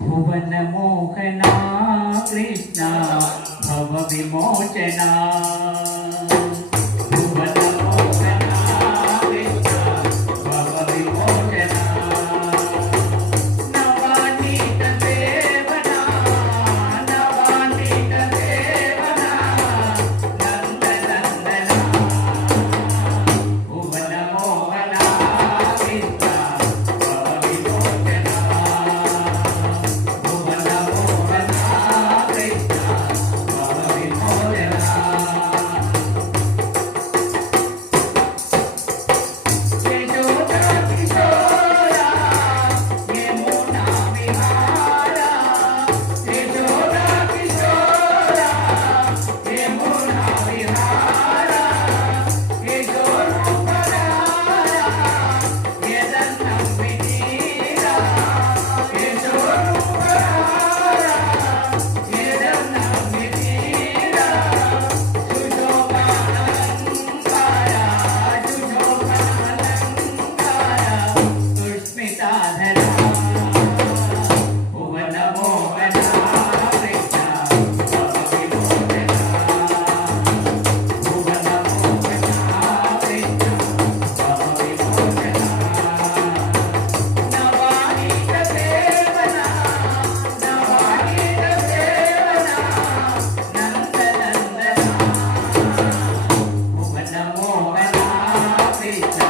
భువన మోహన కృష్ణ భవ విమోచన భువన మోహన కృష్ణ భవ విమోచన నవానీత దేవన నవానీత దేవన నందనందన భువన మోహన కృష్ణ భవ విమోచన భువన మోహన కృష్ణ భవ విమోచన యశోదా కిశోరా యమునా విహారా యశోదా కిశోరా యమునా విహారా యశోరూపరారా యదన్నం వినీరా యశోరూపరారా యదన్నం వినీరా సుశోభాలంకారా సుశోభాలంకారా సుస్మితాధరా భువన మోహన కృష్ణ భవ విమోచన భువన మోహన కృష్ణ భవ విమోచన నవానీత దేవన నవానీత దేవన నందనందన భువన మోహన కృష్ణ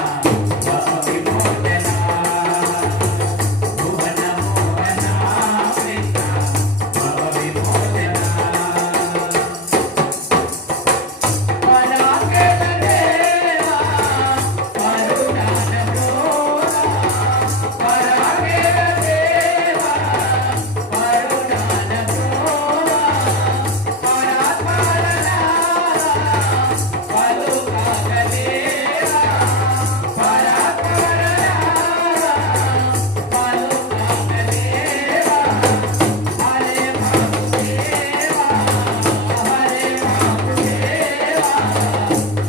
భవ విమోచన భువన మోహన కృష్ణ భవ విమోచన పరాగణ దేవా పరుణాన ప్రోరా పరాగణ దేవా పరుణాన ప్రోరా పరాత్పరనారా పలుకాగలేరా పరాత్పరనారా పలుకాగలేరా హరే వాసుదేవా హరే వాసుదేవా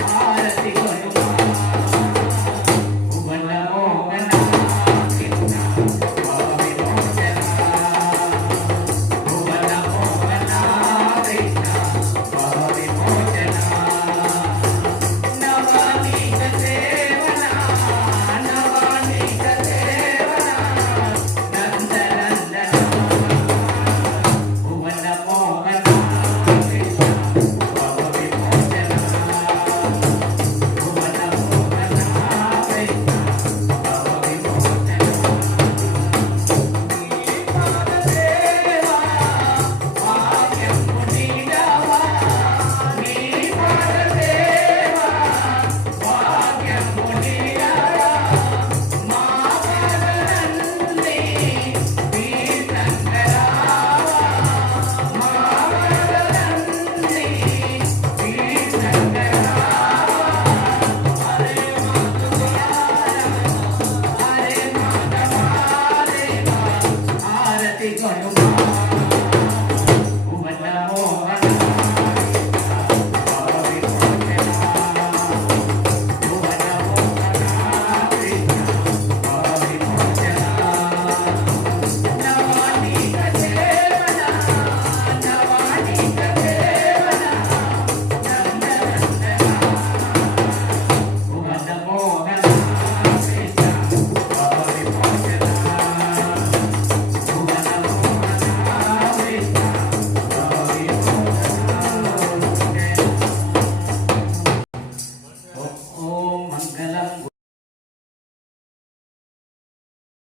హారతి కొనుమా భువన మోహన కృష్ణ భవ విమోచన భువన మోహన కృష్ణ భవ విమోచన నవానీత దేవన నవానీత దేవన నందనందన భువన మోహన కృష్ణ భవ విమోచన భువన మోహన కృష్ణ భవ విమోచన నీ పాదదేవా భాగ్యము నీరావా మా పాదనంది నీ శంకరావా మా పాదనంది నీ శంకరావా హరే మాధవారా హరే మాధవాదేవా హారతి కొనుమా భువన మోహన భవ విమోచన భువన మోహన కృష్ణ భవ విమోచన నవానీత దేవన నవానీత దేవన నందనందన భువన మోహన కృష్ణ భవ విమోచన భువన మోహన కృష్ణ భవ విమోచన ఓం మంగళం